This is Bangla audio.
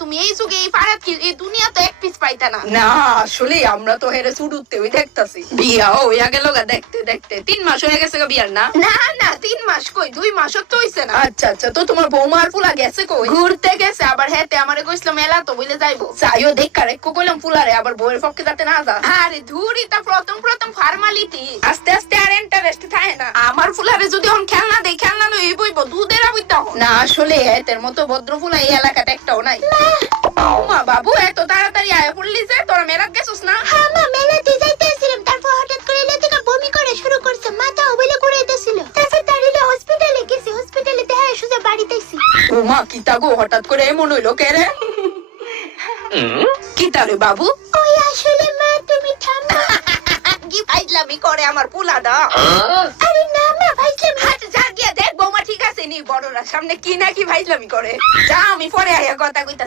তুমি এই যুগে এই পাড়াত কি এই দুনিয়া তো এক পিস পাইতা না। না আসলে আমরা তো হেরে ছুটুতে ওই দেখতাছি বিয়া হইয়া গেল গা দেখতে দেখতে 3 মাস হয়ে গেছে গা বিয়ার না। না না 3 মাস কই 2 মাসও তো হইছে না। আচ্ছা আচ্ছা তো তোমার বৌমার ফুলা গেছে কই? ঘুরতে গেছে আবার হেতে আমারে কইছিল মেলা তো বলে যাইবো। যাইও দেখা রেখো কইলাম ফুলারে আবার বউয়ের পক্ষে যাতে না যা। আরে ধুরি তা প্রথম প্রথম ফর্মালিটি আস্তে আস্তে আর ইন্টারেস্ট থাকে না। আমার ফুলারে যদি এখন খেলনা দেই খেলনা লই বইবো দুধের আবিতা না আসলে এতের মতো ভদ্র ফুলা এই এলাকাতে একটাও নাই। মা বাবু এত তাড়াতাড়ি আয় পড়লি যে তোরা মেলাত গেছস না? হ্যাঁ মা, মেলাতে যাইতেছিলাম, তারপর হঠাৎ করে লতিকা বমি করে শুরু করছে, মাথা অবলে ঘুরাইতেছিল। তারপর তাড়িলে হসপিটালে গেছি, হসপিটালে দেখা সোজা বাড়িতে আইছি। ও মা কিতা গো হঠাৎ করে এমন হইলো কে রে? কিতা রে বাবু? ওই আসলে মা তুমি থামো। কি ফাইজলামি করে আমার পোলাটা। আরে না মা, ভাইজান হাত যা গিয়া দেখ বৌমা ঠিক আছে নি, বড়রা সামনে কি না কি ফাইজলামি করে। যা আমি পরে আয়া কথা কইতাছি।